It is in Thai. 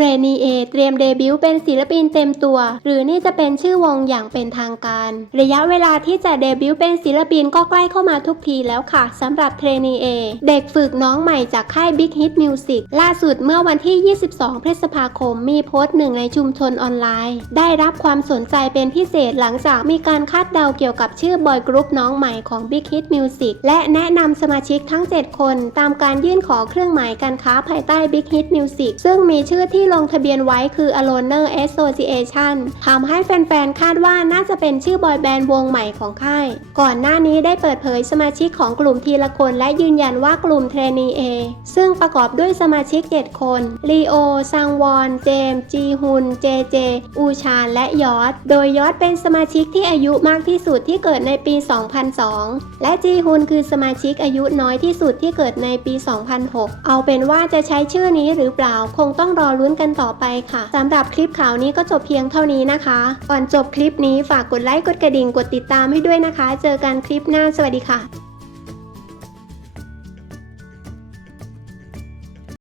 รนีเอเตรียมเดบิวต์เป็นศิลปินเต็มตัว หรือนี่จะเป็นชื่อวงอย่างเป็นทางการ ระยะเวลาที่จะเดบิวต์เป็นศิลปินก็ใกล้เข้ามาทุกทีแล้วค่ะสำหรับเทรนีเอเด็กฝึกน้องใหม่จากค่าย Big Hit Music ล่าสุดเมื่อวันที่ 22 พฤษภาคม มีโพสต์หนึ่งในชุมชนออนไลน์ ได้รับความสนใจเป็นพิเศษหลังจากมีการคาดเดาเกี่ยวกับชื่อบอยกรุ๊ปน้องใหม่ของ Big Hit Music และแนะนำสมาชิกทั้ง 7 คน ตามการยื่นขอเครื่องหมายการค้าภายใต้ Big Hit Music ซึ่งมีชื่อที่ลงทะเบียนไว้คือ Aloner Association ทำให้แฟนๆ คาดว่าน่าจะเป็นชื่อบอยแบนด์วงใหม่ของค่าย ก่อนหน้านี้ได้เปิดเผยสมาชิกของกลุ่มทีละคนและยืนยันว่ากลุ่มเทรนีเอซึ่งประกอบด้วยสมาชิก 7 คนลีโอซังวอน เจม จีฮุน เจเจ อูชานและยอด โดยยอดเป็นสมาชิกที่อายุมากที่สุดที่เกิดในปี 2002 และจีฮุนคือสมาชิกอายุน้อยที่สุดที่เกิดในปี 2006 เอาเป็นว่าจะใช้ชื่อนี้หรือเปล่าคงต้องรอลุ้นกันต่อไปค่ะสำหรับคลิปข่าวนี้ก็จบเพียงเท่านี้นะคะ ก่อนจบคลิปนี้ฝากกดไลค์กดกระดิ่งกดติดตามให้ด้วยนะคะ เจอกันคลิปหน้าสวัสดีค่ะ